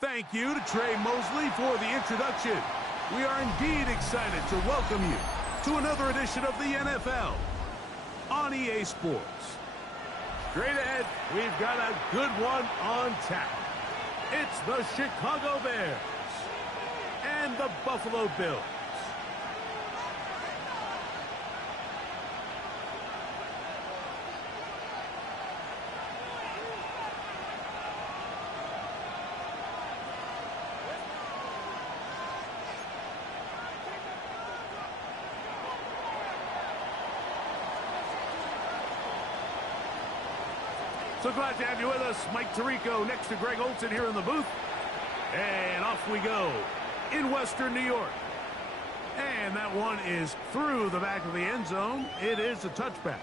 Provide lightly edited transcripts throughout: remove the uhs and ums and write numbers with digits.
Thank you to Trey Mosley for the introduction. We are indeed excited to welcome you to another edition of the NFL on EA Sports. Straight ahead, we've got a good one on tap. It's the Chicago Bears and the Buffalo Bills. So glad to have you with us. Mike Tirico next to Greg Olson here in the booth. And off we go in Western New York. And that one is through the back of the end zone. It is a touchback.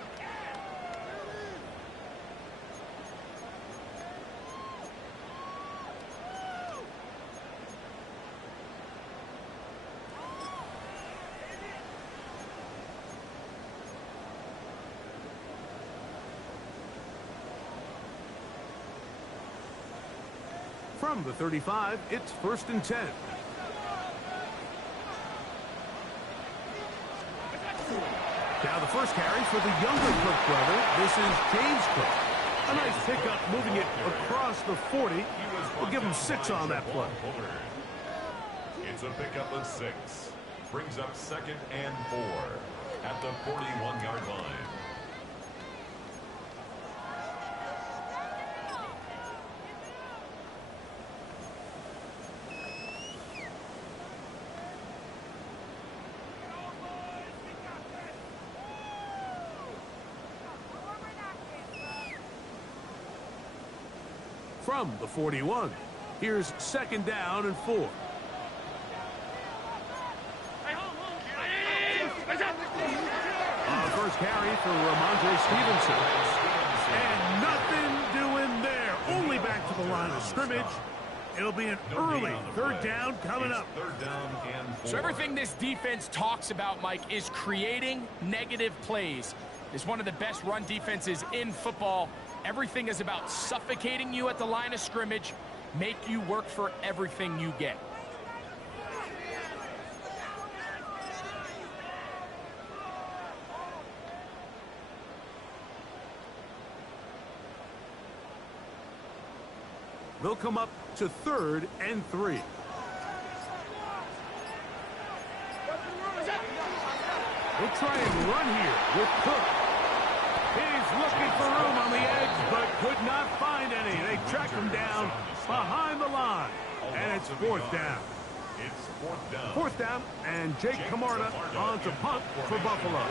From the 35, it's 1st and 10. Now the first carry for the younger Cook brother. This is James Cook. A nice pickup moving it across the 40. We'll give him 6 on that play. It's a pickup of 6. Brings up 2nd and 4 at the 41-yard line. From the 41, here's 2nd down and 4. First carry for Ramondre Stevenson. And nothing doing there. Only back to the line of scrimmage. It'll be an early 3rd down coming up. 3rd down and 4. So everything this defense talks about, Mike, is creating negative plays. It's one of the best run defenses in football. Everything is about suffocating you at the line of scrimmage, make you work for everything you get. They'll come up to 3rd and 3. We'll try and run here with Cook. He's looking for room on the edge, but could not find any. They track him down behind the line, and it's 4th down. It's 4th down. 4th down, and Jake Camarda on to punt for Buffalo.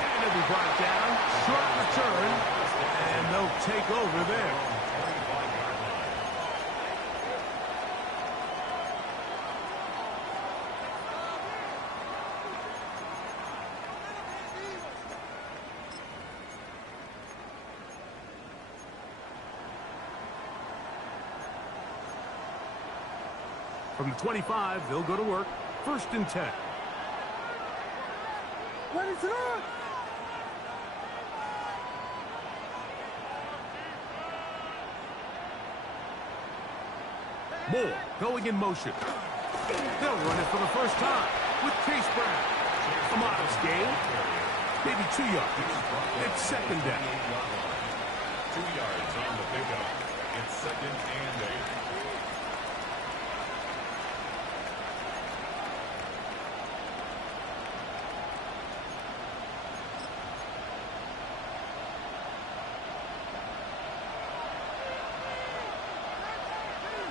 And he'll be brought down, short return, and they'll take over there. From the 25, they'll go to work. 1st and 10. Ready to run! Moore going in motion. They'll run it for the first time with Chase Brown. A modest gain. Maybe 2 yards. It's 2nd down. 2 yards on the pickup. It's 2nd and 8.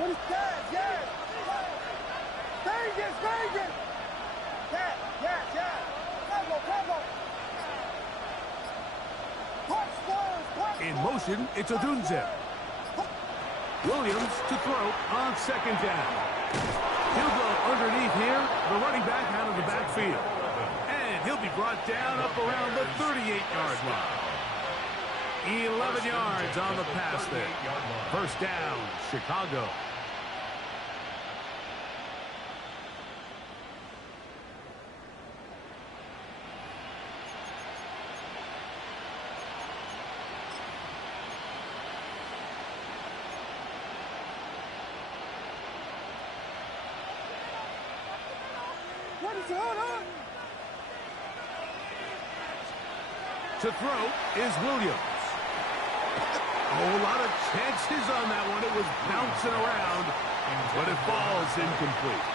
What is that? Yes! Vegas! Vegas! Yes! Cover! In motion, it's Odunze. Williams to throw on 2nd down. He'll go underneath here, the running back out of the backfield. And he'll be brought down up around the 38-yard line. 11 yards on the pass there. 1st down, Chicago. To throw is Williams. Oh, a lot of chances on that one. It was bouncing around, but it falls incomplete.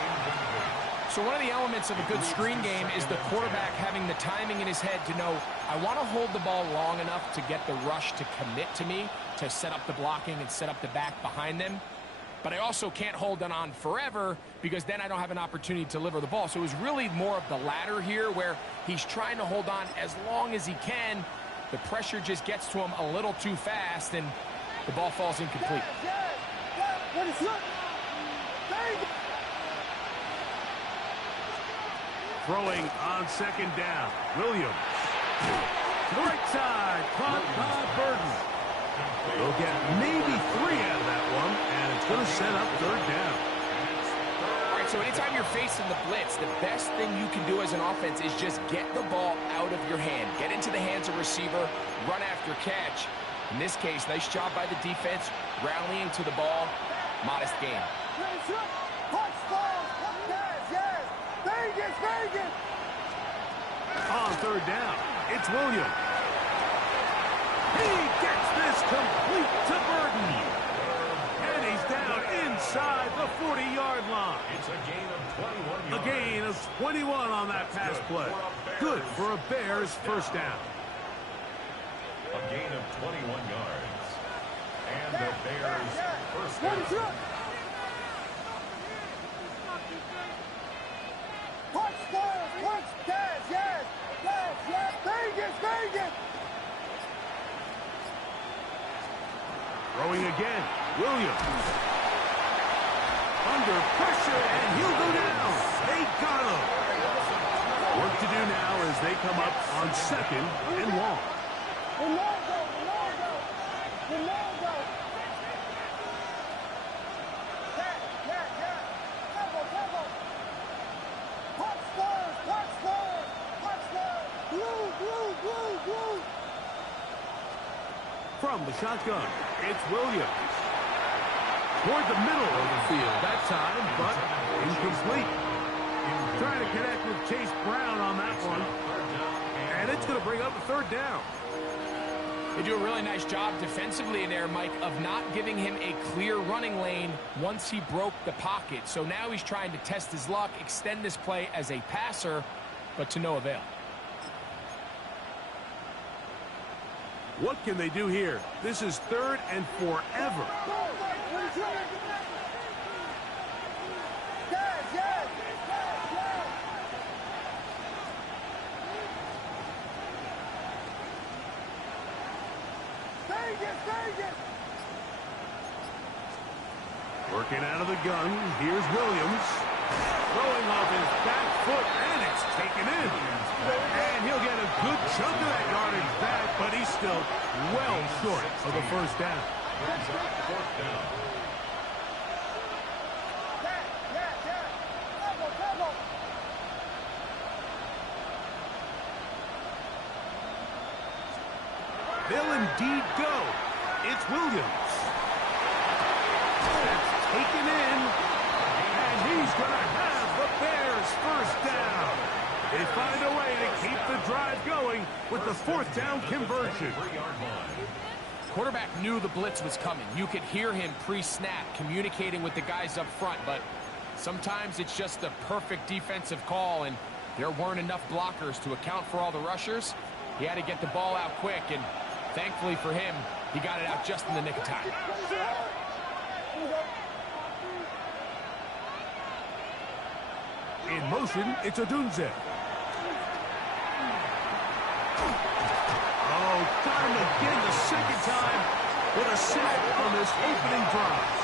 So one of the elements of a good screen game is the quarterback having the timing in his head to know, I want to hold the ball long enough to get the rush to commit to me, to set up the blocking and set up the back behind them. But I also can't hold it on forever because then I don't have an opportunity to deliver the ball. So it was really more of the latter here where he's trying to hold on as long as he can. The pressure just gets to him a little too fast and the ball falls incomplete. Throwing on second down. Williams. Right side. Caught by Burton. They'll get maybe 3 out of that one, and it's going to set up third down. All right, so anytime you're facing the blitz, the best thing you can do as an offense is just get the ball out of your hand. Get into the hands of receiver, run after catch. In this case, nice job by the defense, rallying to the ball. Modest gain. On third down, it's Williams. He gets this complete to Burton. And he's down inside the 40-yard line. It's a gain of 21 yards. A gain of 21 on that pass play. Good for a Bears first down. A gain of 21 yards. And the Bears first down. Throwing again, Williams. Under pressure, and he'll go down. They got him. Work to do now as they come up on second and long. From the shotgun, it's Williams. Toward the middle of the field that time, but incomplete. Trying to connect with Chase Brown on that one. And it's going to bring up a third down. They do a really nice job defensively there, Mike, of not giving him a clear running lane once he broke the pocket. So now he's trying to test his luck, extend this play as a passer, but to no avail. What can they do here? This is third and forever. Working out of the gun, here's Williams. Throwing off his back foot, and it's taken in. And he'll get a good chunk of that yardage back, but he's still well short of the first down. Fourth down. They'll indeed go. It's Williams. That's taken in, and he's going to have the Bears first down. They find a way to keep the drive going with the fourth down conversion. Quarterback knew the blitz was coming. You could hear him pre-snap communicating with the guys up front, but sometimes it's just the perfect defensive call, and there weren't enough blockers to account for all the rushers. He had to get the ball out quick, and thankfully for him, he got it out just in the nick of time. In motion, it's Odunze. Oh, got him again the second time with a sack on this opening drive.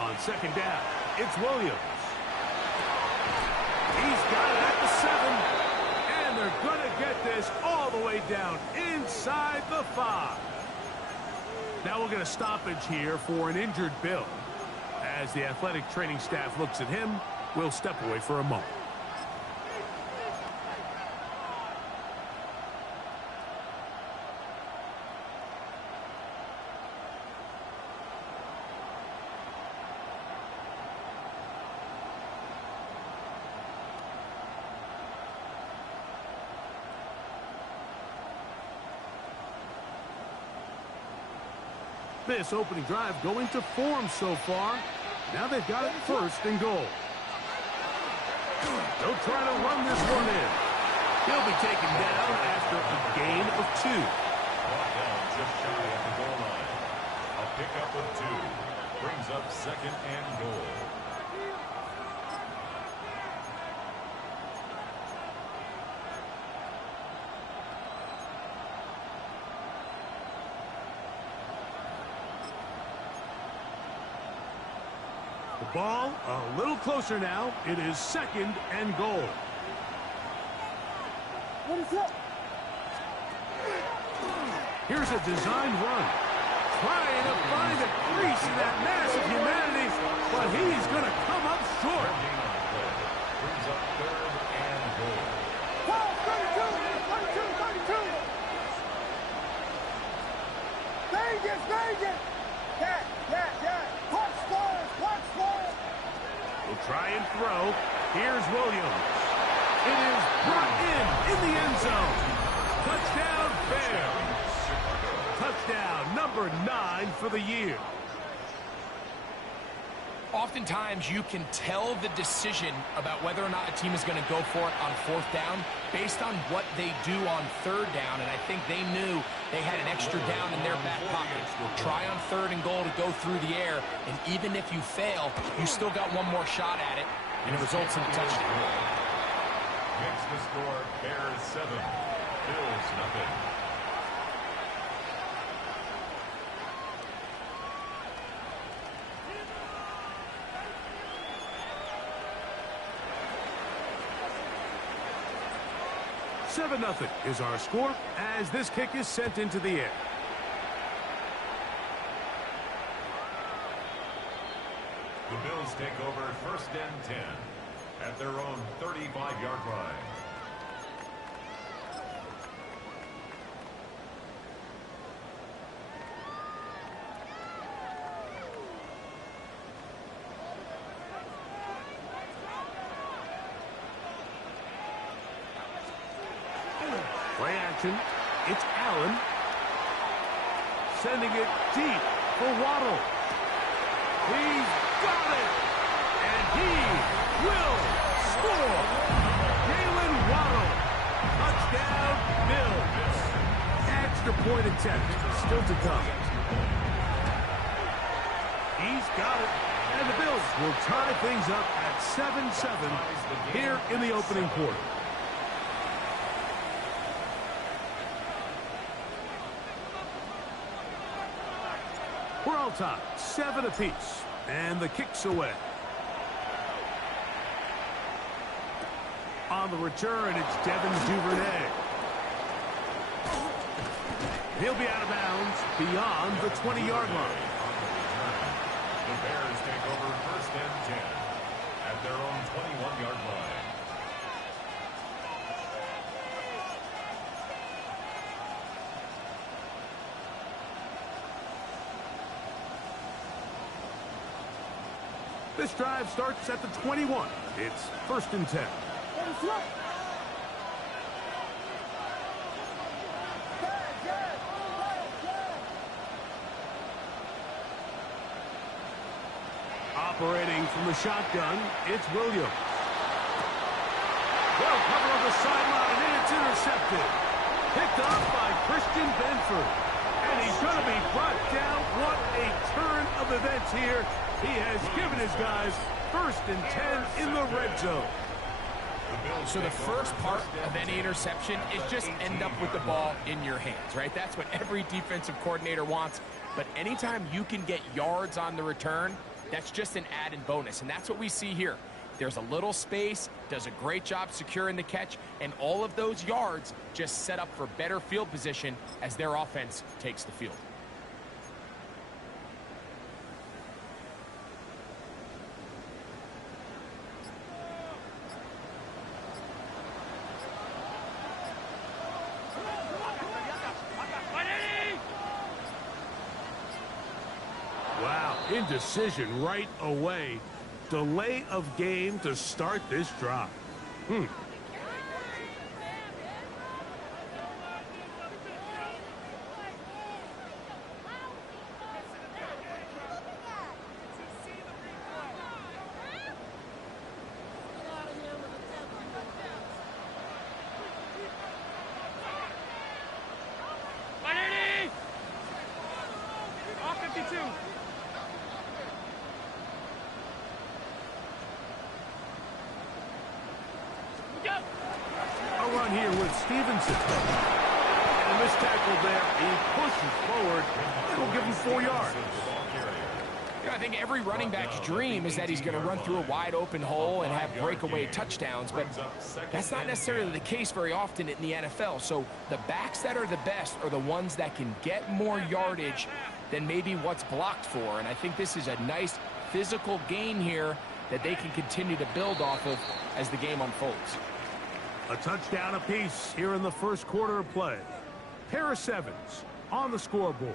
On second down, it's Williams. He's got it at the 7, and they're going to get this all the way down inside the 5. Now we'll get a stoppage here for an injured Bill. As the athletic training staff looks at him, we'll step away for a moment. This opening drive going to form so far. Now they've got it first and goal. They'll try to run this one in. He'll be taken down after a gain of 2. Brought down just shy of the goal line. A pickup of 2. Brings up second and goal. The ball a little closer now. It is second and goal. What is up? Here's a designed run. Trying to find a crease in that mass of humanity, but he's going to come up short. Brings up third and goal. 32! Vegas! Yeah! Punch score! We'll try and throw. Here's Williams. It is brought in the end zone. Touchdown, Bears. Touchdown number 9 for the year. Oftentimes, you can tell the decision about whether or not a team is going to go for it on 4th down based on what they do on 3rd down, and I think they knew they had an extra down in their back pocket. Try on 3rd and goal to go through the air, and even if you fail, you still got one more shot at it, and it results in a touchdown. Makes the score Bears 7, Bills nothing. Seven 0 is our score as this kick is sent into the air. The Bills take over 1st and 10 at their own 35-yard line. Play action. It's Allen. Sending it deep for Waddle. He's got it. And he will score. Jalen Waddle. Touchdown, Bills. Extra point attempt still to come. He's got it. And the Bills will tie things up at 7-7 here in the opening quarter. We're all tied, 7 apiece, and the kick's away. On the return, it's Devin Duvernay. He'll be out of bounds beyond the 20-yard line. The Bears take over 1st and 10 at their own 21-yard line. This drive starts at the 21. It's 1st and 10. Operating from the shotgun, it's Williams. Well covered on the sideline, and it's intercepted. Picked off by Christian Benford. And he's going to be brought down. What a turn of events here. He has given his guys 1st and 10 in the red zone. So the first part of any interception is just end up with the ball in your hands, right? That's what every defensive coordinator wants. But anytime you can get yards on the return, that's just an added bonus. And that's what we see here. There's a little space, does a great job securing the catch, and all of those yards just set up for better field position as their offense takes the field. Indecision right away. Delay of game to start this drive. A run here with Stevenson. And this tackle there, he pushes forward. It'll give him 4 yards. I think every running back's dream is that he's going to run through a wide open hole and have breakaway touchdowns, but that's not necessarily the case very often in the NFL. So the backs that are the best are the ones that can get more yardage than maybe what's blocked for. And I think this is a nice physical gain here that they can continue to build off of as the game unfolds. A touchdown apiece here in the first quarter of play. Pair of sevens on the scoreboard.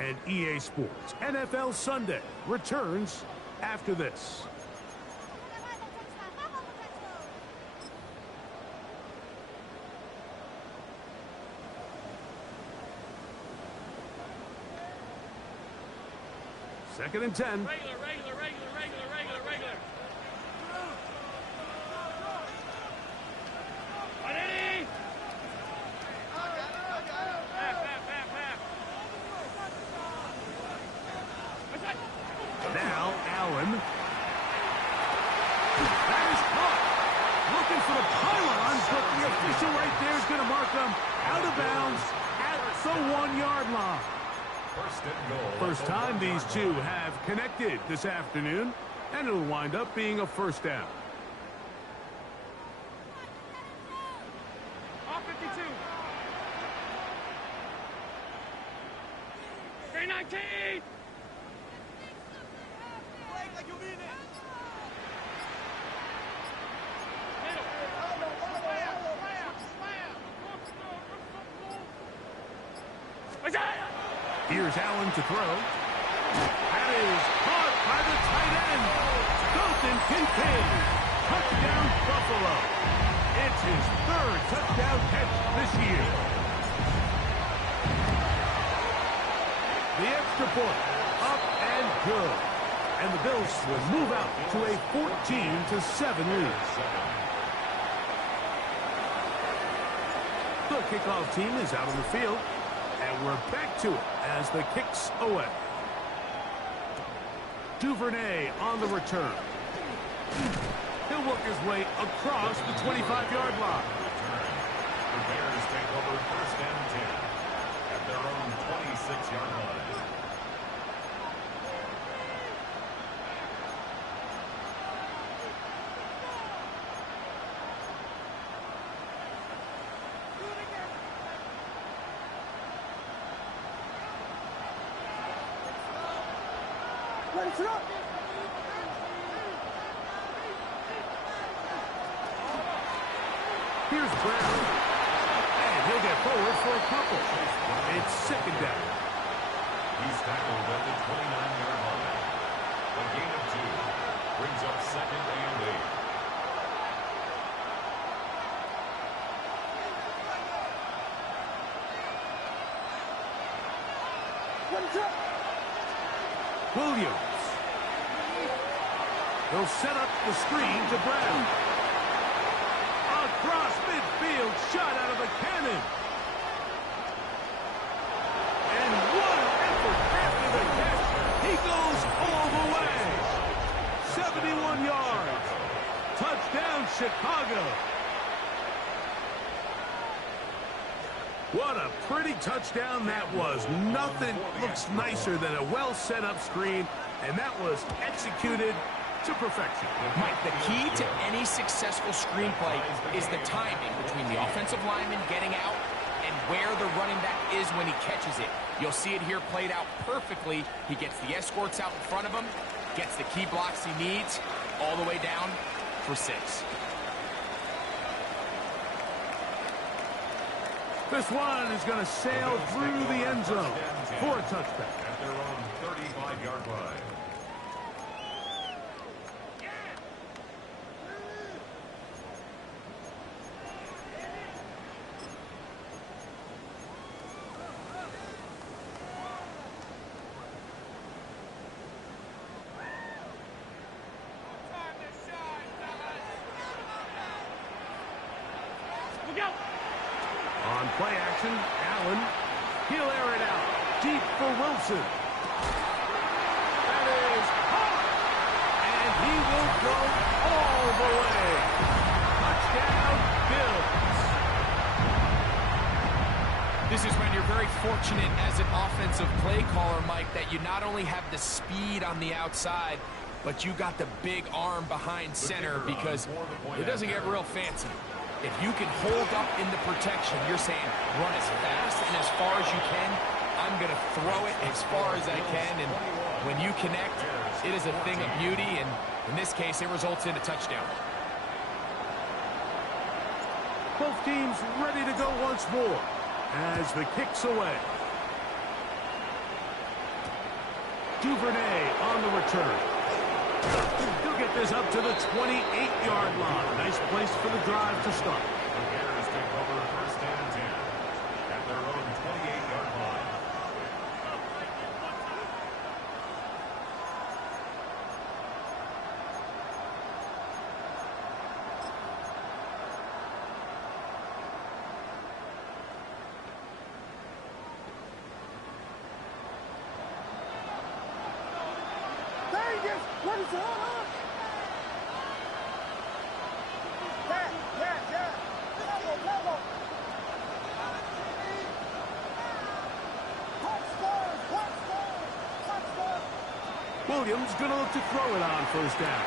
And EA Sports NFL Sunday returns after this. Second and 10. Regular. Now Allen. That is caught. Looking for the pylon, but the official right there is going to mark them out of bounds at the 1-yard line. First and goal. First time these two have connected this afternoon, and it'll wind up being a first down. Off 52. 319. Like you mean it. Here's Allen to throw. That is caught by the tight end. Dalton Kincaid. Touchdown Buffalo. It's his third touchdown catch this year. The extra point. Up and good. And the Bills will move out to a 14-7 lead. The kickoff team is out on the field. And we're back to it as the kick's away. Duvernay on the return. He'll work his way across the 25-yard line. The Bears take over first and 10 at their own 26-yard line. Ready, up. Here's Brown. And he'll get forward for a couple. It's second down. He's tackled at the 29-yard line. A gain of 2 brings up second and 8. Ready, up. Williams. He'll set up the screen to Brown. Across midfield, shot out of a cannon. And what an effort after the catch. He goes all the way. 71 yards. Touchdown, Chicago. What a pretty touchdown that was. Nothing looks nicer than a well set up screen, and that was executed to perfection. Mike, the key to any successful screenplay is the timing between the offensive lineman getting out and where the running back is when he catches it. You'll see it here played out perfectly. He gets the escorts out in front of him, gets the key blocks he needs, all the way down for 6. This one is going to sail through the end zone for a touchback. at their own 35-yard line. On play action, Allen. He'll air it out. Deep for Wilson. That is hard. And he will go all the way. Touchdown, Bills. This is when you're very fortunate as an offensive play caller, Mike, that you not only have the speed on the outside, but you got the big arm behind center, because it doesn't get real fancy. If you can hold up in the protection, you're saying run as fast and as far as you can. I'm going to throw it as far as I can. And when you connect, it is a thing of beauty. And in this case, it results in a touchdown. Both teams ready to go once more as the kick's away. Duvernay on the return. He'll get this up to the 28-yard line. Nice place for the drive to start. The Bears take over first and 10 at their own 28-yard line. Vegas, what is on? Williams going to look to throw it on first down.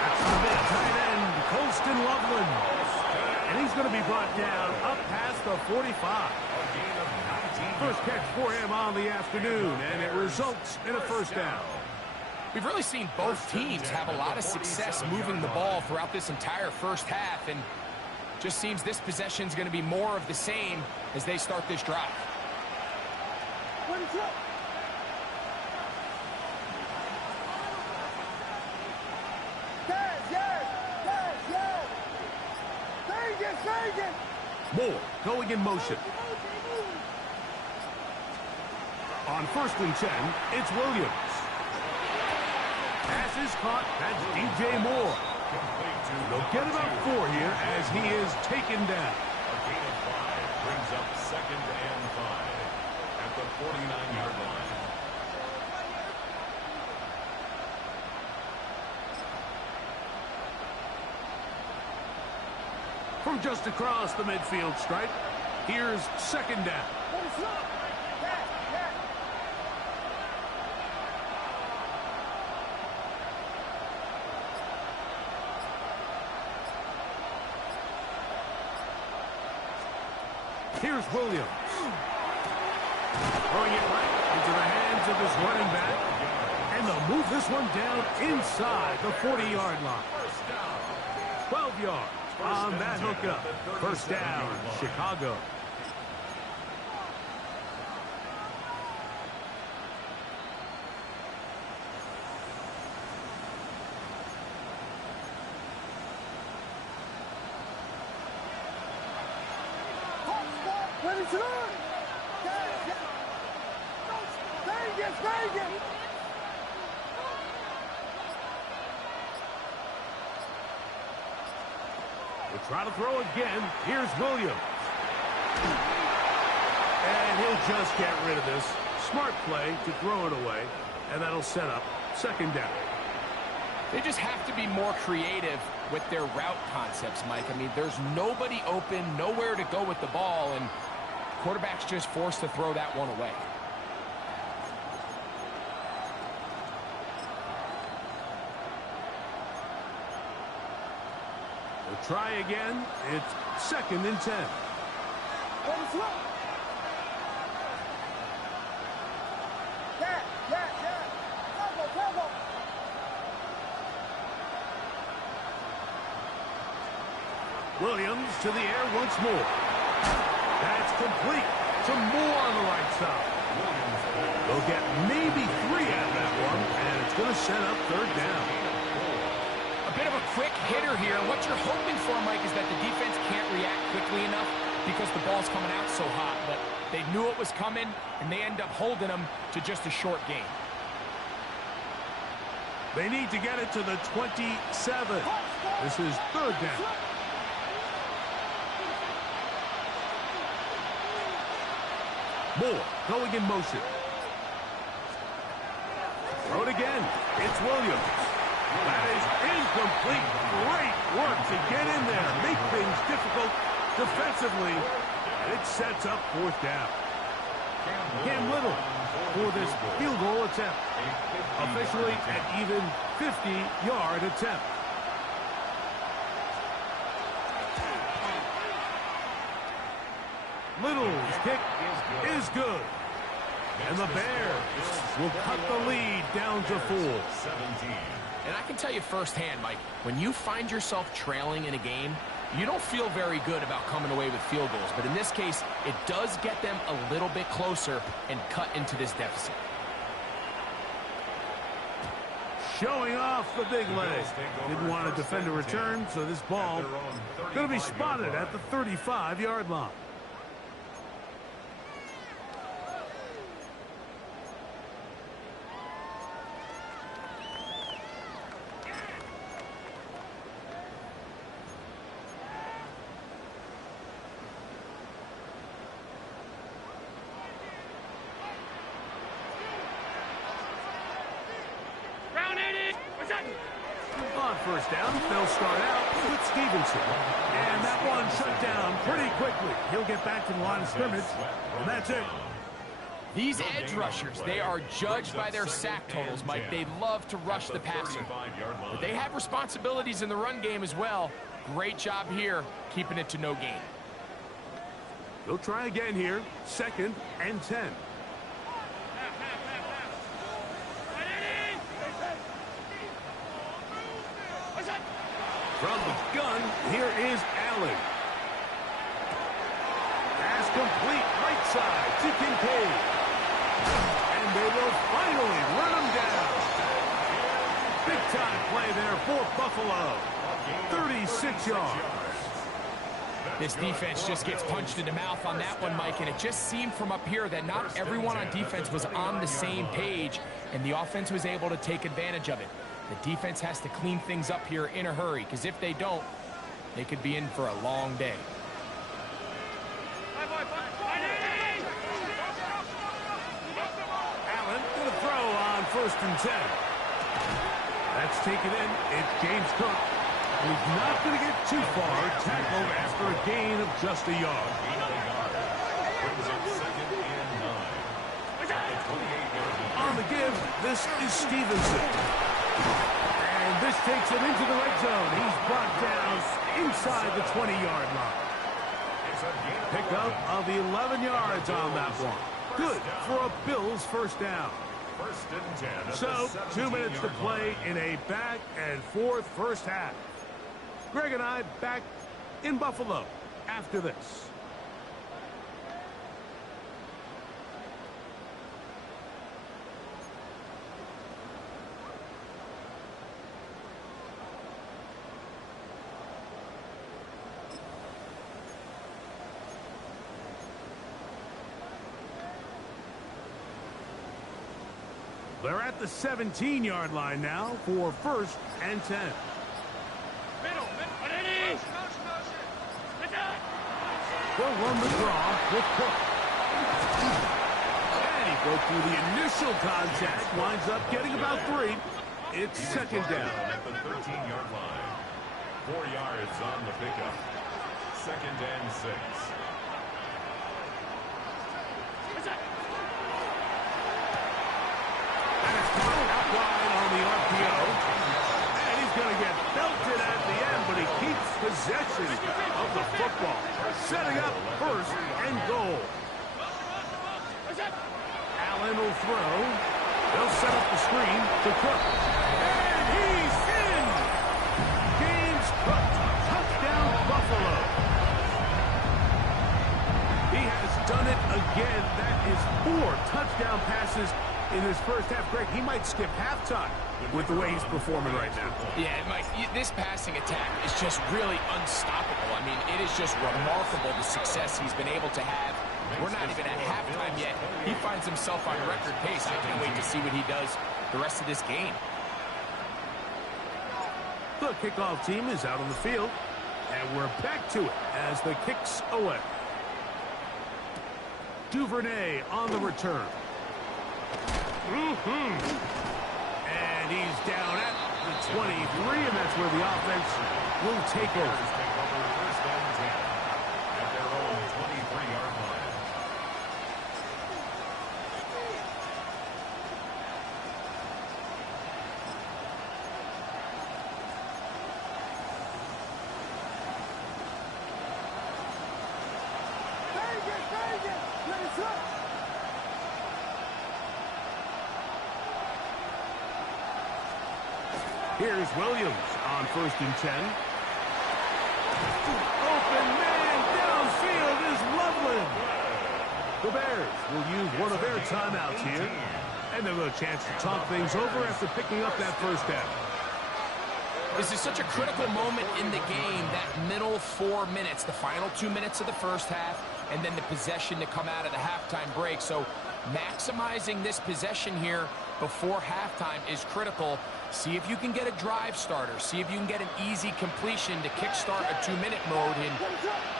That's the mid tight end, Colston Loveland. And he's going to be brought down up past the 45. First catch for him on the afternoon, and it results in a first down. We've really seen both teams have a lot of success moving the ball throughout this entire first half, and just seems this possession is going to be more of the same as they start this drive. Moore going in motion. On first and 10, it's Williams. Pass is caught. That's DJ Moore. They'll get about 4 here as he is taken down. A gain of 5 brings up second and 5 at the 49-yard line. From just across the midfield stripe, here's second down. Here's Williams. Throwing it right into the hands of his running back. And they'll move this one down inside the 40-yard line. 12 yards on that hookup. First down, Chicago. Ready to run! Vegas! We'll try to throw again. Here's Williams. And he'll just get rid of this. Smart play to throw it away. And that'll set up second down. They just have to be more creative with their route concepts, Mike. I mean, there's nobody open, nowhere to go with the ball, and quarterback's just forced to throw that one away. We'll try again. It's second and 10. Williams to the air once more. That's complete to Moore on the right side. They'll get maybe 3 out of that one, and it's going to set up third down. A bit of a quick hitter here. What you're hoping for, Mike, is that the defense can't react quickly enough because the ball's coming out so hot. But they knew it was coming, and they end up holding them to just a short gain. They need to get it to the 27. This is third down. Moore going in motion. Throw it again. It's Williams. That is incomplete. Great work to get in there. Make things difficult defensively. It sets up fourth down. Cam Little for this field goal attempt. Officially an even 50-yard attempt. Little's kick is good. And the Bears will cut the lead down to 4. And I can tell you firsthand, Mike, when you find yourself trailing in a game, you don't feel very good about coming away with field goals. But in this case, it does get them a little bit closer and cut into this deficit. Showing off the big leg. Didn't want to defend a return, so this ball going to be spotted at the 35-yard line. On first down, they'll start out with Stevenson. And that one shut down pretty quickly. He'll get back to the line of scrimmage, and that's it. These edge rushers, they are judged by their sack totals, Mike. They love to rush the passer. But they have responsibilities in the run game as well. Great job here, keeping it to no gain. They'll try again here, 2nd and 10. From the gun, here is Allen. Pass complete, right side to Kincaid. And they will finally run him down. Big-time play there for Buffalo. 36 yards. This defense just gets punched in the mouth on that one, Mike, and it just seemed from up here that not everyone on defense was on the same page, and the offense was able to take advantage of it. The defense has to clean things up here in a hurry, because if they don't, they could be in for a long day. Allen going to throw on 1st and 10. That's taken in. It's James Cook. He's not going to get too far. Tackled after a gain of just a yard. On the give, this is Stevenson. And this takes him into the red zone. He's brought down inside the 20-yard line. Pickup of 11 yards on that one. Good for a Bills first down. So, 2 minutes to play in a back-and-forth first half. Greg and I back in Buffalo after this. They're at the 17-yard line now for 1st and 10. They'll run the draw with Cook. And he broke through the initial contact, winds up getting about 3. It's 2nd down. At the 13-yard line. 4 yards on the pickup. 2nd and 6. And it's caught out wide on the RPO. And he's going to get belted at the end, but he keeps possession of the football. Setting up 1st and goal. Allen will throw. They'll set up the screen to Cook. And he's in! James Cook, touchdown Buffalo. He has done it again. That is 4 touchdown passes in his first half. Greg, he might skip halftime with the way he's performing right now. Yeah, Mike, this passing attack is just really unstoppable. I mean, it is just remarkable the success he's been able to have. We're not even at halftime yet. He finds himself on record pace. I can't wait to see what he does the rest of this game. The kickoff team is out on the field, and we're back to it as the kick's away. Duvernay on the return. And he's down at the 23, and that's where the offense will take over. First and 10 at their own 23-yard line. Vegas, let it up. Here's Williams on 1st and 10. Open man downfield is Loveland. The Bears will use one of their timeouts here, and they'll have a chance to talk things over after picking up that first down. This is such a critical moment in the game, that middle 4 minutes, the final 2 minutes of the first half, and then the possession to come out of the halftime break. So maximizing this possession here before halftime is critical. See if you can get a drive starter. See if you can get an easy completion to kickstart a 2-minute mode, and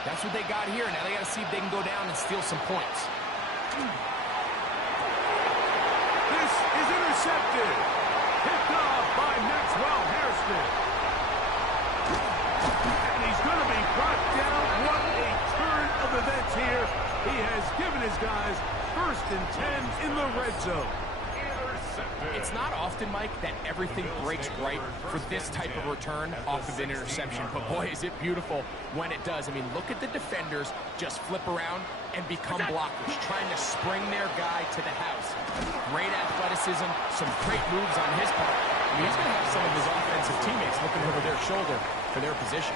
that's what they got here. Now they got to see if they can go down and steal some points. This is intercepted. Picked off by Maxwell Hairston. And he's going to be brought down. What a turn of events here. He has given his guys 1st and 10 in the red zone. It's not often, Mike, that everything breaks right for this type of return off of an interception. But boy, is it beautiful when it does. I mean, look at the defenders just flip around and become blockers, trying to spring their guy to the house. Great athleticism, some great moves on his part. I mean, he's going to have some of his offensive teammates looking over their shoulder for their position.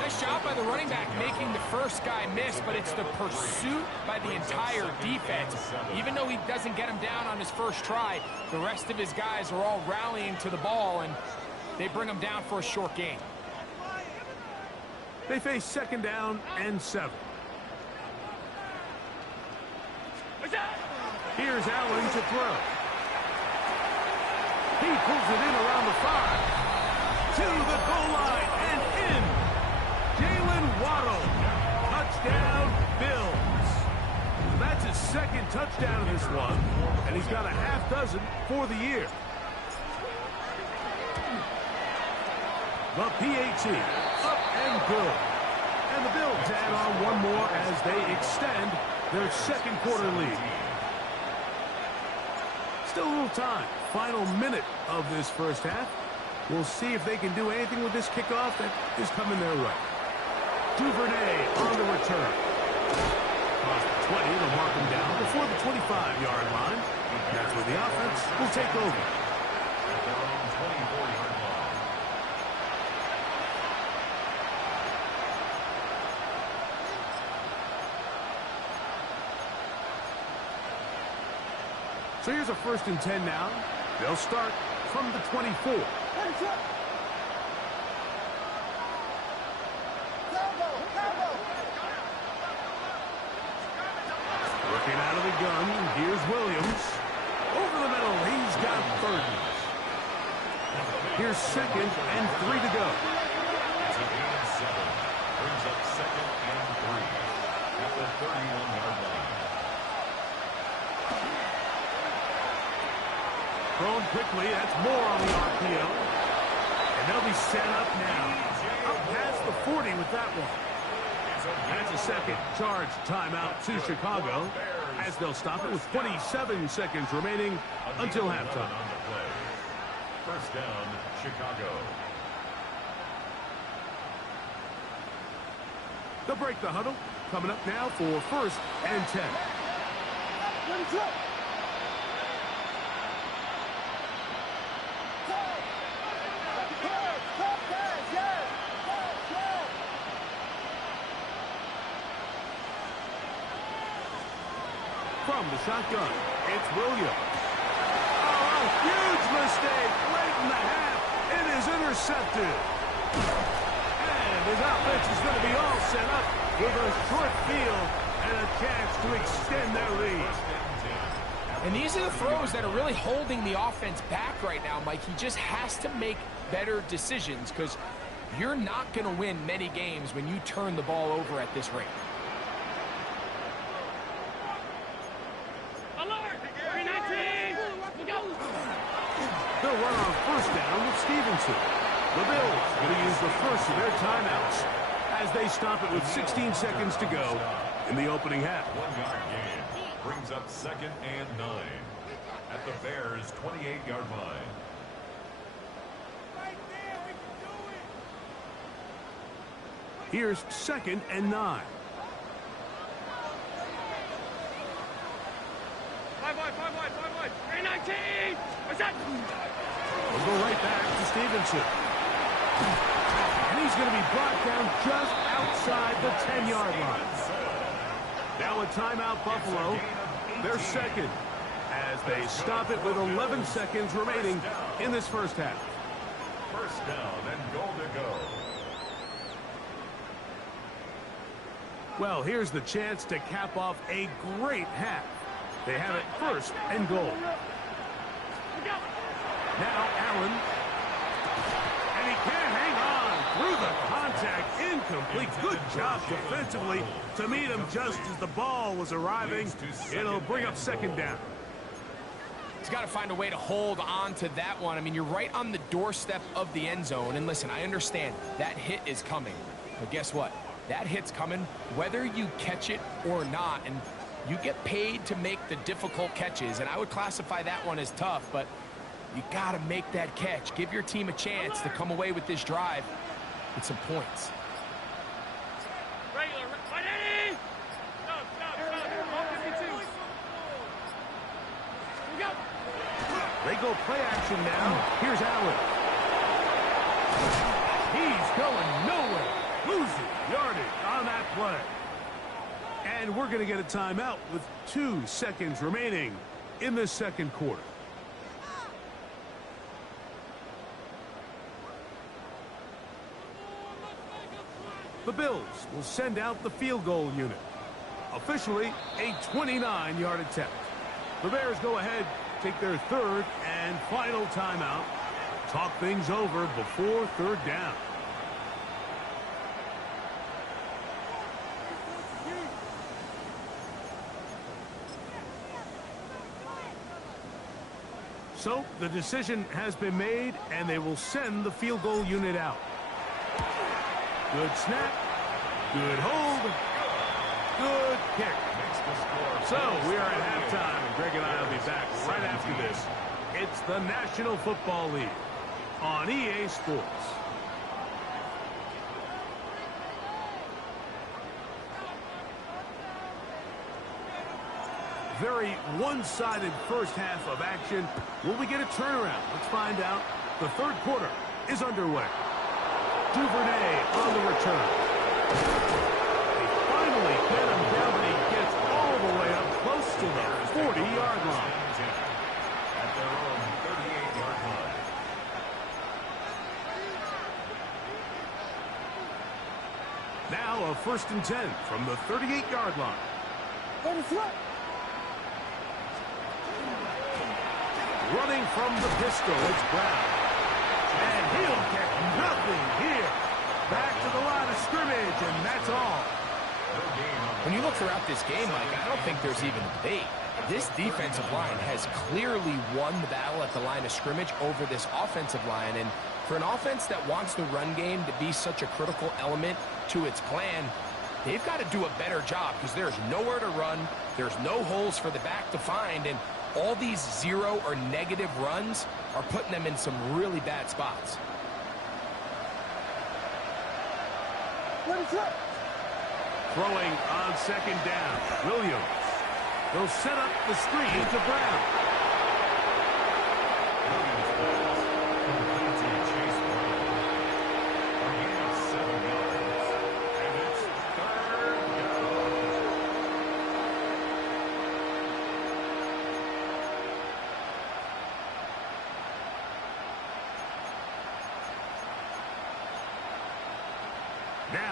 Nice job by the running back making the first guy miss, but it's the pursuit by the entire defense. Even though he doesn't get him down on his first try, the rest of his guys are all rallying to the ball, and they bring him down for a short gain. They face 2nd down and 7. Here's Allen to throw. He pulls it in around the 5. To the goal line and in. Jalen Waddle. Touchdown, Bills. That's his 2nd touchdown in this one, and he's got a half dozen for the year. The PAT, up and good. And the Bills add on one more as they extend their 2nd quarter lead. Still a little time. Final minute of this first half. We'll see if they can do anything with this kickoff that is coming their way. Duvernay on the return. Across the 20, they'll mark him down before the 25-yard line. That's where the offense will take over. At their own 24-yard line. So here's a 1st and 10 now. They'll start from the 24. Looking out of the gun, here's Williams. Over the middle, he's got Burton. Here's 2nd and 3 to go. It's a gain of 7. Brings up 2nd and 3 at the 31-yard line. Thrown quickly, that's more on the RPO. And they'll be set up now. Up past the 40 with that one. That's a 2nd charge timeout to Chicago, as they'll stop it with 27 seconds remaining until halftime. First down, Chicago. They'll break the huddle. Coming up now for 1st and 10. From the shotgun, it's Williams. Oh, a huge mistake late in the half. It is intercepted. And his offense is going to be all set up with a short field and a chance to extend their lead. And these are the throws that are really holding the offense back right now, Mike. He just has to make better decisions because you're not going to win many games when you turn the ball over at this rate. Alert! 319! Go! They'll run on first down with Stevenson. The Bills going to use the first of their timeouts as they stop it with 16 seconds to go in the opening half. 1-yard gain brings up 2nd and 9 at the Bears' 28-yard line. Here's 2nd and 9. 5 wide, 5 wide, 5 wide. 319! What's that? We'll go right back to Stevenson. And he's going to be brought down just outside the 10-yard line. Now a timeout, Buffalo. They're second as they stop it with 11 seconds remaining in this first half. First down and goal to go. Well, here's the chance to cap off a great half. They have it first and goal. Now Allen. And he can't hang on through the contact. Incomplete. Good job defensively to meet him just as the ball was arriving. It'll bring up 2nd down. He's got to find a way to hold on to that one. I mean, you're right on the doorstep of the end zone. And listen, I understand that hit is coming. But guess what? That hit's coming whether you catch it or not. And you get paid to make the difficult catches. And I would classify that one as tough, but you got to make that catch. Give your team a chance to come away with this drive with some points. Regular. 180! Stop, stop, stop. Ball 52. Go! They go play action now. Here's Allen. He's going nowhere. Losing yardage on that play. And we're going to get a timeout with 2 seconds remaining in the second quarter. The Bills will send out the field goal unit. Officially, a 29-yard attempt. The Bears go ahead, take their 3rd and final timeout. Talk things over before 3rd down. So the decision has been made, and they will send the field goal unit out. Good snap. Good hold. Good kick. So we are at halftime, and Greg and I will be back right after this. It's the National Football League on EA Sports. Very one-sided first half of action. Will we get a turnaround? Let's find out. The 3rd quarter is underway. Duvernay on the return. They finally get him down, but he gets all the way up close to the 40-yard line. At their own 38-yard line. Now a 1st and 10 from the 38-yard line. Running from the pistol, it's Brown. And he'll get nothing here. Back to the line of scrimmage, and that's all. When you look throughout this game, Mike, I don't think there's even a debate. This defensive line has clearly won the battle at the line of scrimmage over this offensive line. And for an offense that wants the run game to be such a critical element to its plan, they've got to do a better job because there's nowhere to run. There's no holes for the back to find. And all these 0 or negative runs are putting them in some really bad spots. Throwing on 2nd down, Williams. They'll set up the screen to Brown.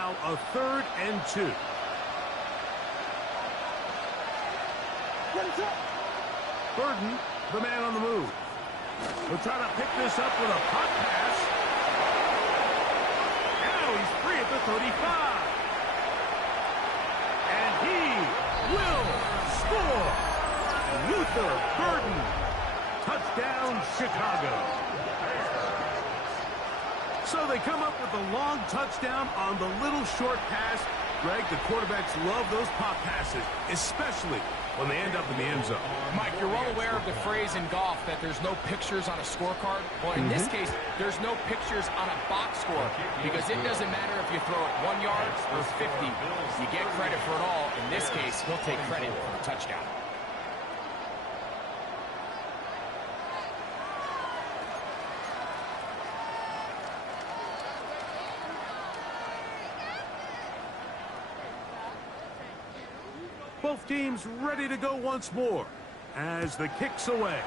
now a 3rd and 2. Burden, the man on the move. We'll try to pick this up with a pop pass. Now he's free at the 35. And he will score. Luther Burden. Touchdown, Chicago. So they come up with a long touchdown on the little short pass. Greg, the quarterbacks love those pop passes, especially when they end up in the end zone. Mike, you're well aware of the phrase in golf that there's no pictures on a scorecard. Well, in this case, there's no pictures on a box score because it doesn't matter if you throw it 1 yard or 50. You get credit for it all. In this case, he'll take credit for the touchdown. Both teams ready to go once more as the kick's away.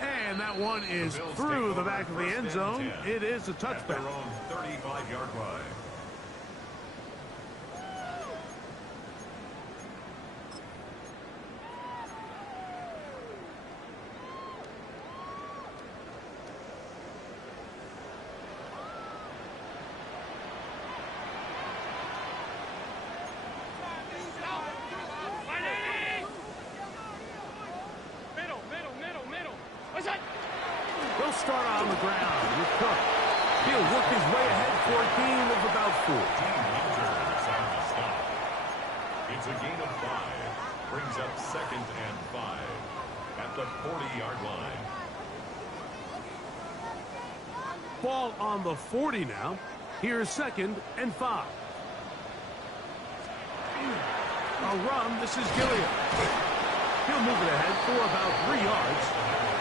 And that one is through the back of the end zone. It is a touchback. Their own 35-yard line. They'll start on the ground with Cook. He'll work his way ahead for a gain of about 4. It's a gain of 5. Brings up 2nd and 5 at the 40-yard line. Ball on the 40 now. Here's 2nd and 5. A run. This is Gilliam. He'll move it ahead for about 3 yards.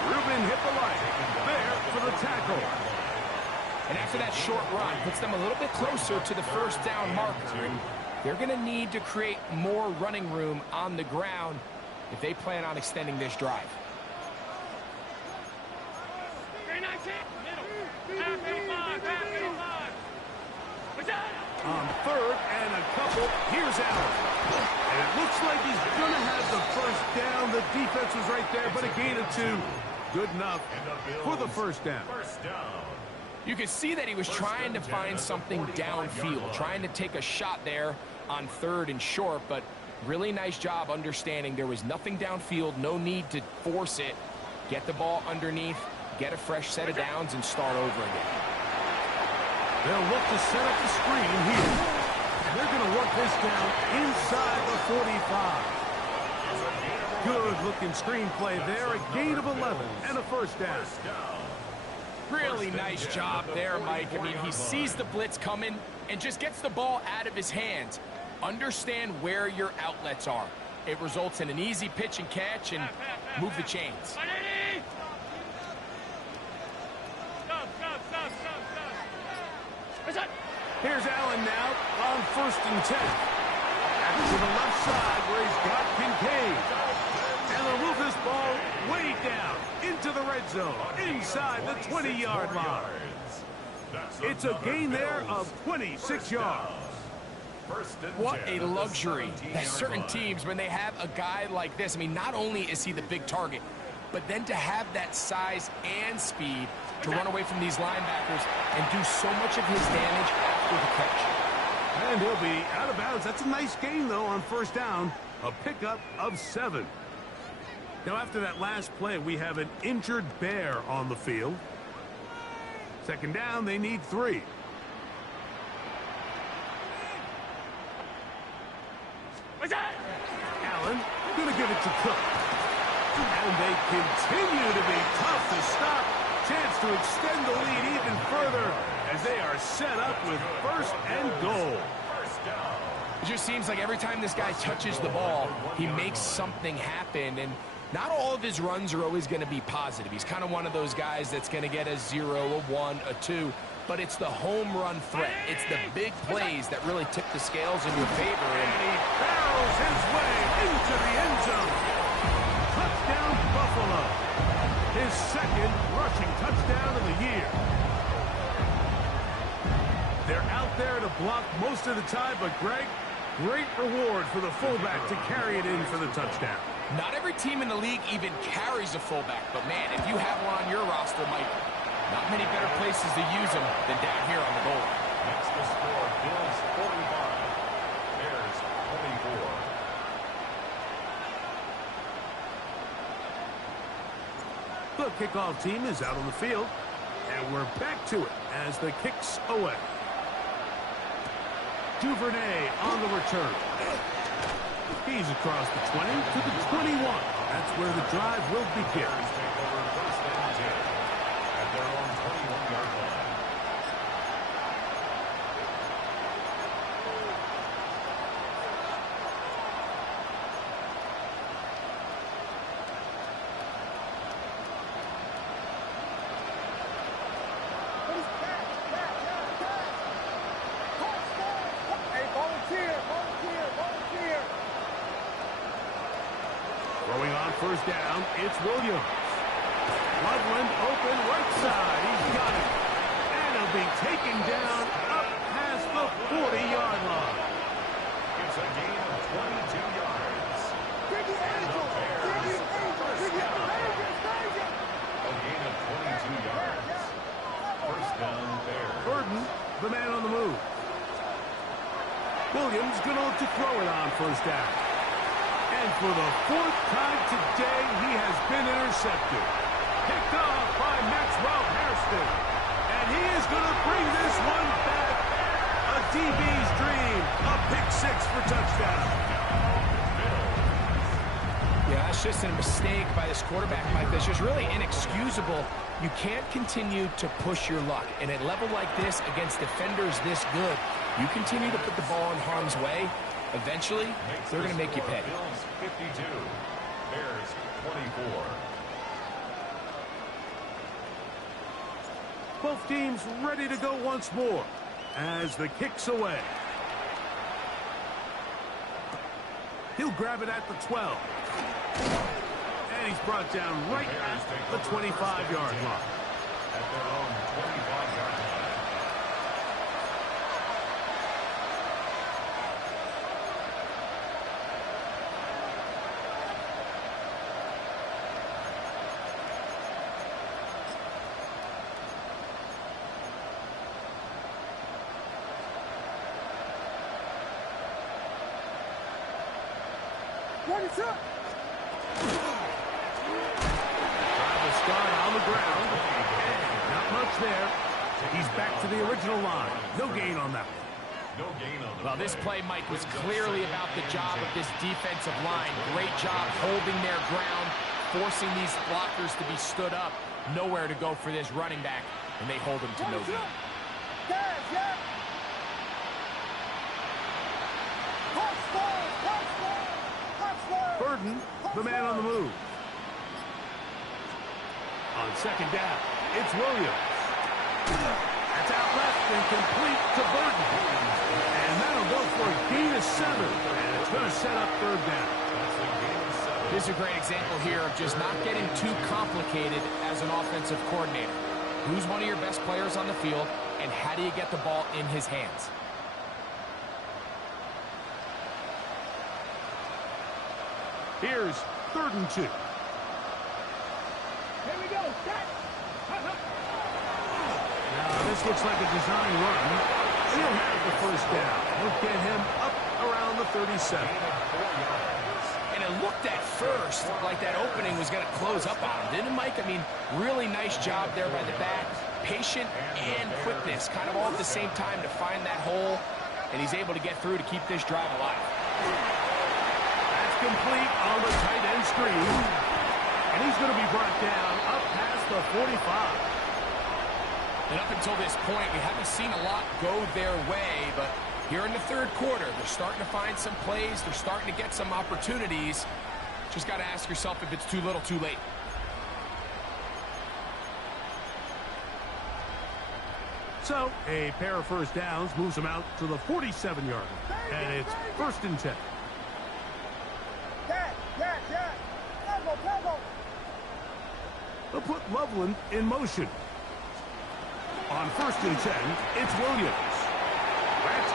Reuben hit the line. There for the tackle. And after that short run, puts them a little bit closer to the first down marker. And they're going to need to create more running room on the ground if they plan on extending this drive. On 3rd and a couple, here's Allen. And it looks like he's going to have the first down. The defense was right there, but a gain of 2. Good enough for the first down. You can see that he was trying to find something downfield, trying to take a shot there on 3rd and short, but really nice job understanding there was nothing downfield, no need to force it. Get the ball underneath, get a fresh set of downs, and start over again. They'll look to set up the screen here. And they're going to work this down inside the 45. Good-looking screen play there. A gain of 11 and a first down. Really nice job there, Mike. I mean, he sees the blitz coming and just gets the ball out of his hands. Understand where your outlets are. It results in an easy pitch and catch and move the chains. Here's Allen now on 1st and 10. Back to the left side where he's got Kincaid. And they'll move this ball way down into the red zone, inside the 20-yard line. It's a gain there of 26 yards. What a luxury that certain teams, when they have a guy like this, I mean, not only is he the big target, but then to have that size and speed to run away from these linebackers and do so much of his damage after the catch. And he'll be out of bounds. That's a nice gain, though, on first down. A pickup of 7. Now, after that last play, we have an injured Bear on the field. 2nd down, they need 3. Allen going to give it to Cook. And they continue to be tough to stop. Chance to extend the lead even further as they are set up with 1st and goal. It just seems like every time this guy touches the ball, he makes something happen. And not all of his runs are always going to be positive. He's kind of one of those guys that's going to get a 0, a 1, a 2. But it's the home run threat. It's the big plays that really tip the scales in your favor. And he barrels his way into the end zone. Touchdown, Buffalo. His 2nd rushing touchdown of the year. there to block most of the time, but Greg, great reward for the fullback to carry it in for the touchdown. Not every team in the league even carries a fullback, but man, if you have one on your roster, Mike, not many better places to use them than down here on the goal line. Next to score, Bills 45, Bears 24. The kickoff team is out on the field, and we're back to it as the kick's away. Duvernay on the return. He's across the 20 to the 21. That's where the drive will begin. Bears take over first and 10 at their own 21-yard line. Hey, volunteer, volunteer, volunteer. Throwing on first down, it's Williams. Loveland open right side. He's got it. And he'll be taken down up past the 40-yard line. It's a gain of 22 yards. Bring the angel, bring the angel, bring the angel. A gain of 22 yards. First down, Bears. Burden, the man on the move. Williams going to look to throw it on first down. And for the fourth time today, he has been intercepted. Picked off by Maxwell Hairston. And he is going to bring this one back. A DB's dream. A pick six for touchdown. Yeah, that's just a mistake by this quarterback, Mike. That's just really inexcusable. You can't continue to push your luck. And at a level like this, against defenders this good, you continue to put the ball in harm's way, eventually, they're going to make you pay. Bills 52, Bears 24. Both teams ready to go once more as the kick's away. He'll grab it at the 12. And he's brought down right at the 25-yard line. At their own 25-yard line. What is up? Drive start on the ground. Not much there. He's back to the original line. No gain on that one. No gain on the Well, this play, Mike, was clearly about the job of this defensive line. Great job holding their ground, forcing these blockers to be stood up. Nowhere to go for this running back, and they hold him to no gain. Guys, yeah. Touchdown, touchdown, touchdown. Burden, the man on the move. On second down, it's Williams. That's out left and complete to Burden. And that'll go for a gain of 7. And it's going to set up third down. This is a great example here of just not getting too complicated as an offensive coordinator. Who's one of your best players on the field, and how do you get the ball in his hands? Here's 3rd and 2. Here we go. Set. Now, this looks like a design run. He'll have the first down. He'll get him up around the 37. And it looked at first like that opening was going to close up on him, didn't it, Mike? I mean, really nice job there by the back. Patient and quickness, kind of all at the same time to find that hole, and he's able to get through to keep this drive alive. That's complete on the tight end screen. And he's going to be brought down up past the 45. And up until this point, we haven't seen a lot go their way, but here in the third quarter, they're starting to find some plays. They're starting to get some opportunities. Just got to ask yourself if it's too little, too late. So, a pair of first downs moves them out to the 47-yard line. And it's 1st and 10. Yeah. Pebble. They'll put Loveland in motion. On 1st and 10, it's Williams.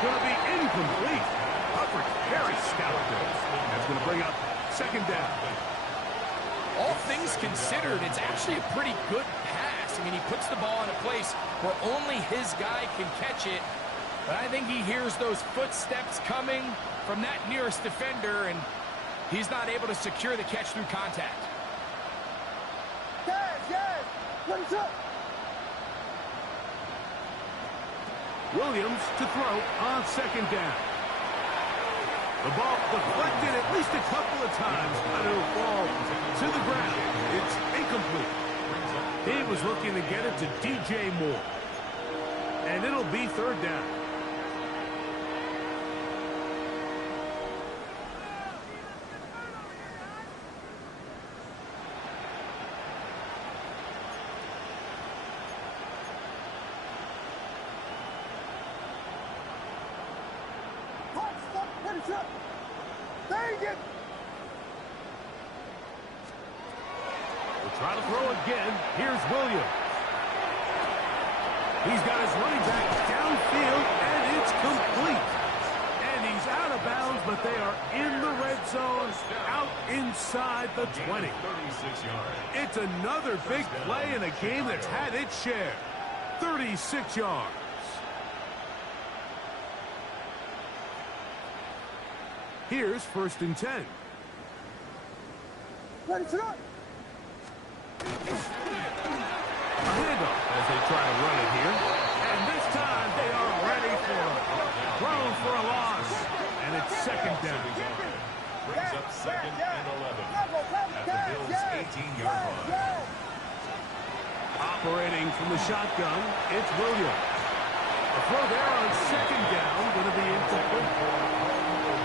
going to be incomplete. Coverage very stout there. That's going to bring up second down. All things considered, it's actually a pretty good pass. I mean, he puts the ball in a place where only his guy can catch it. But I think he hears those footsteps coming from that nearest defender, and he's not able to secure the catch through contact. Yes. What's up? Williams to throw on second down. The ball deflected at least a couple of times, but it'll fall to the ground. It's incomplete. He was looking to get it to DJ Moore. And it'll be third down. Try to throw again. Here's Williams. He's got his running back downfield, and it's complete. And he's out of bounds, but they are in the red zone, out inside the 20. 36 yards. It's another big play in a game that's had its share. 36 yards. Here's first and 10. Ready to go. A handoff as they try to run it here. And this time they are ready for it. Thrown for a loss. And it's second down. Brings up second and 11 at the Bills' 18-yard line. Operating from the shotgun, it's Williams. A throw there on second down, going to be incomplete.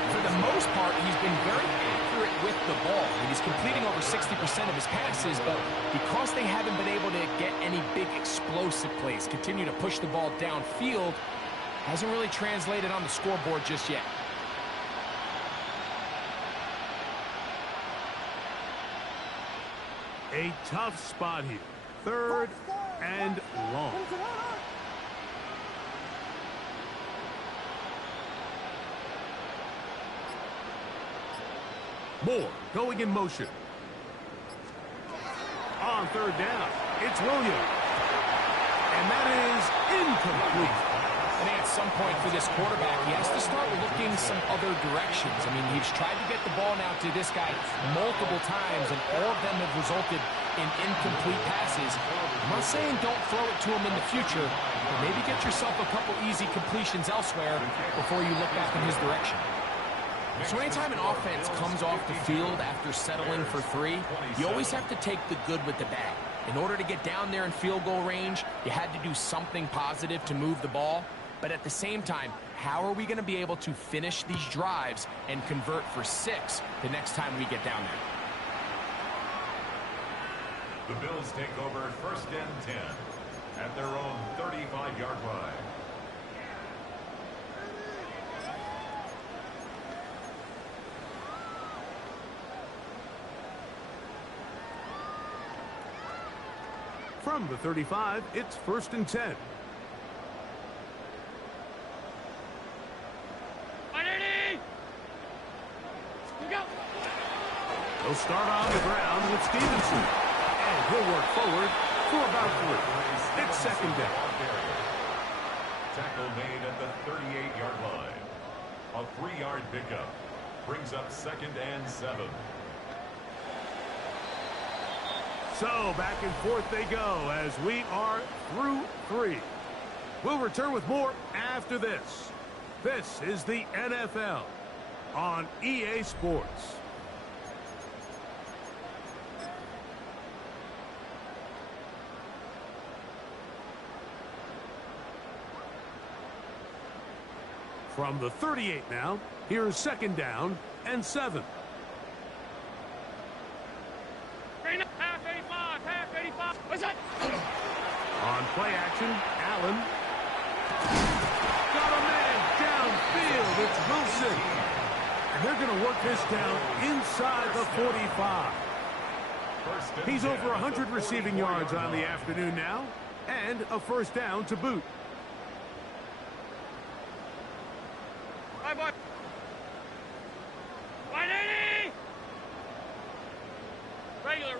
For the most part, he's been very accurate with the ball. And he's completing over 60% of his passes, but because they haven't been able to get any big explosive plays, continue to push the ball downfield, hasn't really translated on the scoreboard just yet. A tough spot here. Third and long. Moore going in motion. On third down, it's Williams. And that is incomplete. I think at some point for this quarterback, he has to start looking some other directions. I mean, he's tried to get the ball now to this guy multiple times, and all of them have resulted in incomplete passes. I'm not saying don't throw it to him in the future, but maybe get yourself a couple easy completions elsewhere before you look back in his direction. So anytime an offense comes off the field after settling for three, you always have to take the good with the bad. In order to get down there in field goal range, you had to do something positive to move the ball. But at the same time, how are we going to be able to finish these drives and convert for 6 the next time we get down there? The Bills take over first and 10 at their own 35-yard line. From the 35, it's first and 10. They'll start on the ground with Stevenson. And he'll work forward for about 3. It's second down. Tackle made at the 38-yard line. A 3-yard pickup brings up second and 7. So back and forth they go as we are through 3. We'll return with more after this. This is the NFL on EA Sports. From the 38 now, here's second down and 7. On play action, Allen. Got a man downfield. It's Wilson. And they're going to work this down inside the 45. He's over 100 receiving yards on the afternoon now, and a first down to boot. boy. 180. Regular.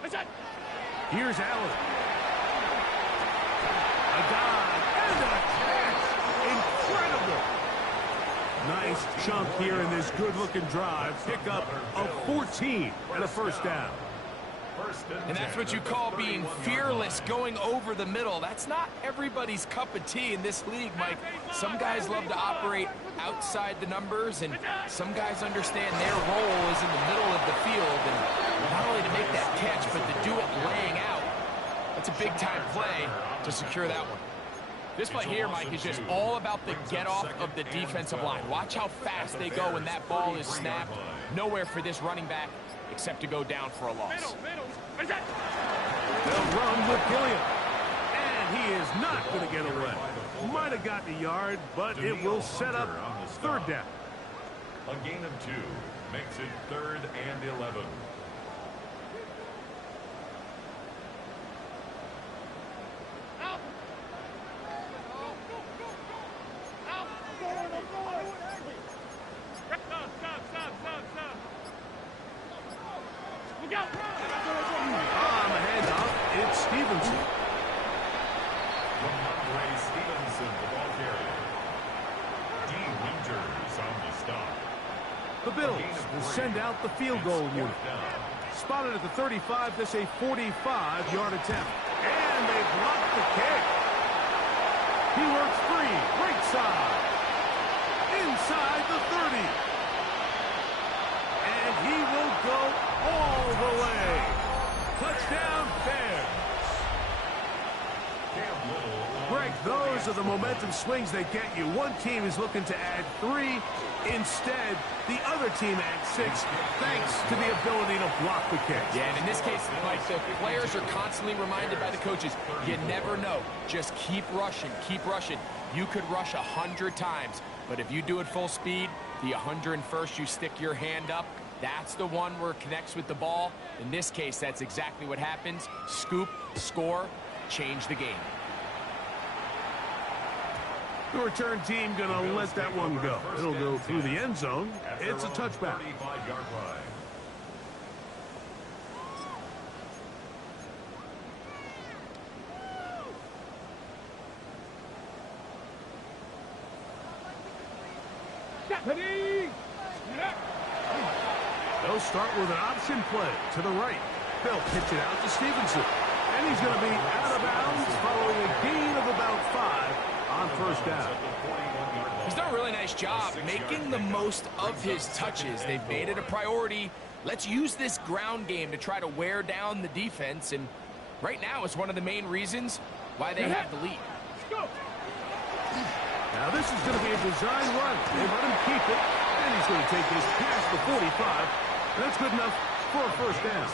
What's that? Here's Allen. A dive and a catch. Incredible. Nice chunk here in this good-looking drive. Pick up a 14 and a first down. And that's what you call being fearless, going over the middle. That's not everybody's cup of tea in this league, Mike. Some guys love to operate outside the numbers, and some guys understand their role is in the middle of the field. And not only to make that catch, but to do it laying out. That's a big-time play to secure that one. This play here, Mike, is just all about the get-off of the defensive line. Watch how fast they go when that ball is snapped. Nowhere for this running back except to go down for a loss. What's that? They'll run with Gilliam. And he is not going to get away. Might have gotten a yard, but it will set up third down. A gain of 2 makes it 3rd and 11. Out. Stop. Look out. On the handoff, it's Stevenson. Stevenson, the ball carrier. D. Winters on the stop. The Bills will send out the field goal unit. Spotted at the 35, this a 45-yard attempt. And they block the kick. He works free, right side. Inside the 30. And he will go all the way. Touchdown, Bears. Greg, those are the momentum swings that get you. One team is looking to add 3. Instead, the other team adds 6, thanks to the ability to block the kick. Yeah, and in this case, Mike, the players are constantly reminded by the coaches, you never know. Just keep rushing, keep rushing. You could rush 100 times, but if you do it full speed, the 101st you stick your hand up, that's the one where it connects with the ball. In this case, that's exactly what happens. Scoop, score, change the game. The return team going to let that one go. It'll go through the end zone. It's a touchback. 35-yard line. They'll start with an option play to the right. They'll pitch it out to Stevenson. And he's going to be out of bounds following a gain of about 5 on first down. He's done a really nice job making the most of his touches. They've made it a priority. Let's use this ground game to try to wear down the defense. And right now, it's one of the main reasons why they have the lead. Now, this is going to be a design run. They let him keep it. And he's going to take this past the 45. That's good enough for a first down.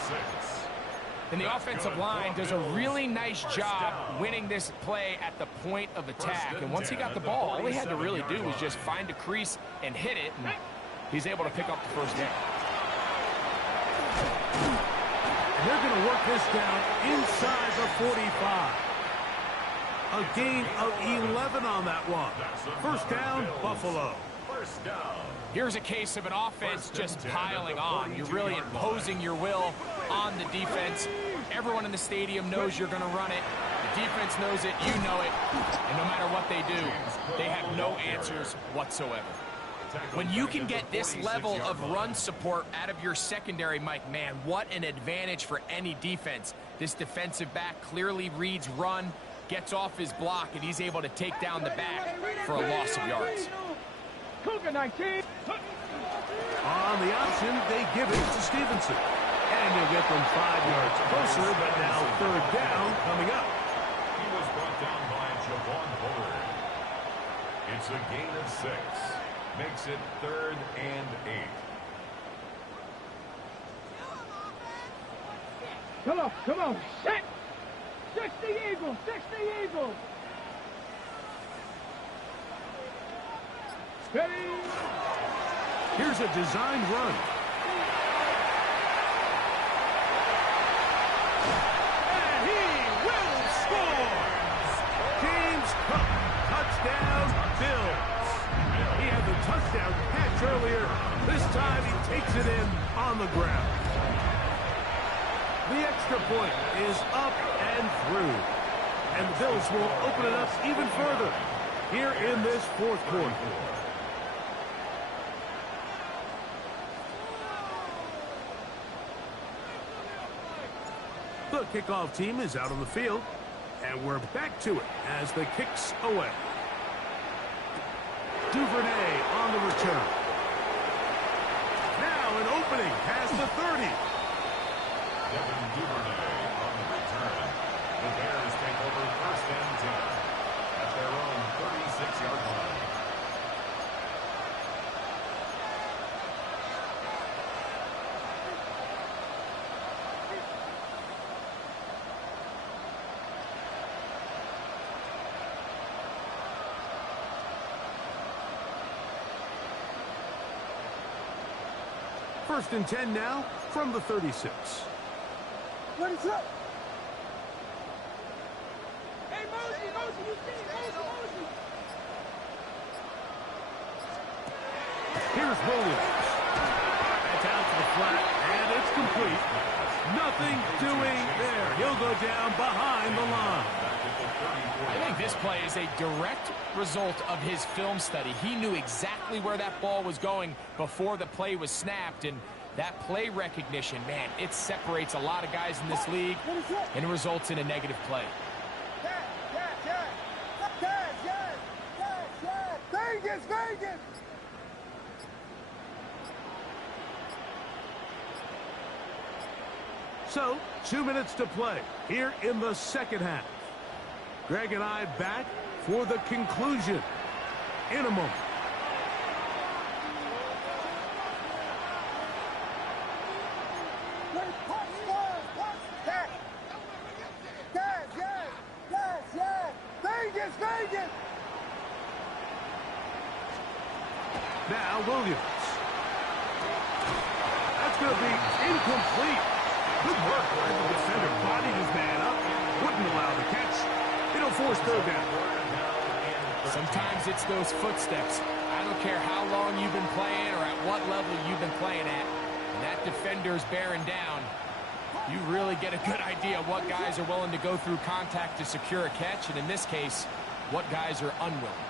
And the offensive line does a really nice job winning this play at the point of attack. And once he got the ball, all he had to really do was just find a crease and hit it. And he's able to pick up the first down. And they're going to work this down inside the 45. A gain of 11 on that one. First down, Buffalo. First down. Here's a case of an offense just piling on. You're really imposing your will on the defense. Everyone in the stadium knows you're going to run it. The defense knows it. You know it. And no matter what they do, they have no answers whatsoever. When you can get this level of run support out of your secondary, Mike, man, what an advantage for any defense. This defensive back clearly reads run, gets off his block, and he's able to take down the back for a loss of yards. Cougar 19. On the option, they give it to Stevenson. And he'll get them 5 yards closer, but now third down coming up. He was brought down by Javon Bullard. It's a gain of 6. Makes it 3rd and 8. Come on. Set. 60 Eagles. 60 Eagles. Ready. Here's a design run. And he will score! time he takes it in on the ground. The extra point is up and through. And the Bills will open it up even further here in this fourth quarter. The kickoff team is out on the field, and we're back to it as the kick's away. Duvernay on the return. Now an opening past the 30. Devin Duvernay on the return. The Bears take over first and 10 at their own 36-yard line. First and 10 now from the 36. What is up? Hey, Mosey, you see it, Mosey. Here's Williams. That's out to the flat, and it's complete. Nothing doing there. He'll go down behind the line. I think this play is a direct result of his film study. He knew exactly where that ball was going before the play was snapped, and that play recognition, man, it separates a lot of guys in this league, and it results in a negative play. Vegas! So, 2 minutes to play here in the second half. Greg and I back for the conclusion in a moment. Vegas! Now Williams. That's going to be incomplete. Good work by the defender. Bodied his man up. Wouldn't allow the catch. It'll force third down. Sometimes it's those footsteps. I don't care how long you've been playing or at what level you've been playing at. When that defender's bearing down, you really get a good idea of what guys are willing to go through contact to secure a catch, and in this case, what guys are unwilling.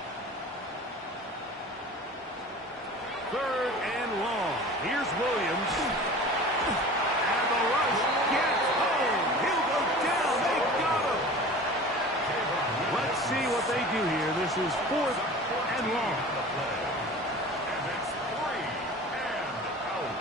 Third and long. Here's Williams. And the rush gets home. He'll go down. They got him. Let's see what they do here. This is fourth and long. And it's 3 and out.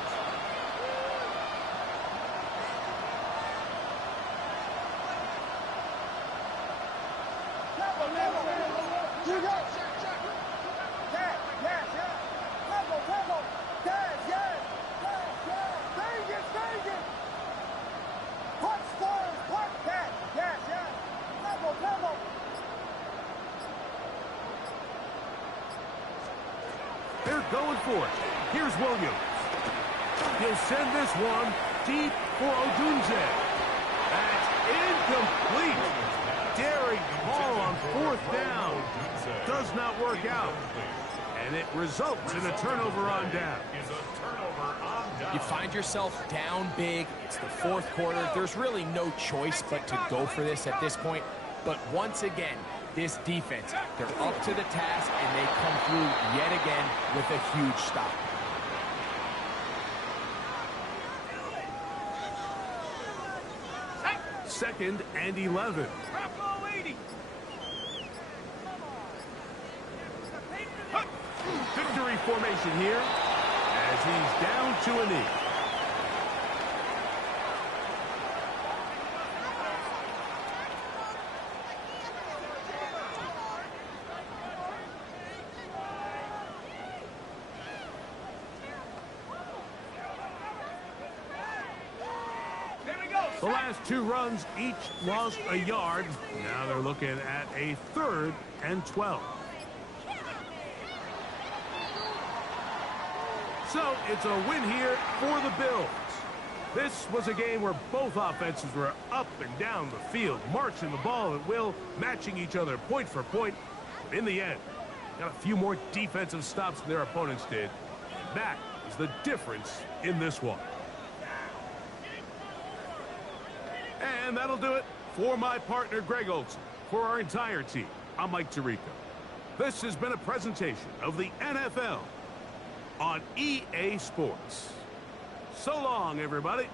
They're going for it. Here's Williams. He'll send this one deep for Odunze. That's incomplete. Daring ball on fourth down. Does not work out. And it results in a turnover on down. You find yourself down big. It's the fourth quarter. There's really no choice but to go for this at this point. But once again, this defense, they're up to the task, and they come through yet again with a huge stop. Second and 11. Victory formation here as he's down to a knee. The last two runs each lost a yard. Now they're looking at a 3rd and 12. So it's a win here for the Bills. This was a game where both offenses were up and down the field, marching the ball at will, matching each other point for point. But in the end, got a few more defensive stops than their opponents did. Back is the difference in this one. And that'll do it for my partner, Greg Olson. For our entire team, I'm Mike Tirico. This has been a presentation of the NFL on EA Sports. So long, everybody.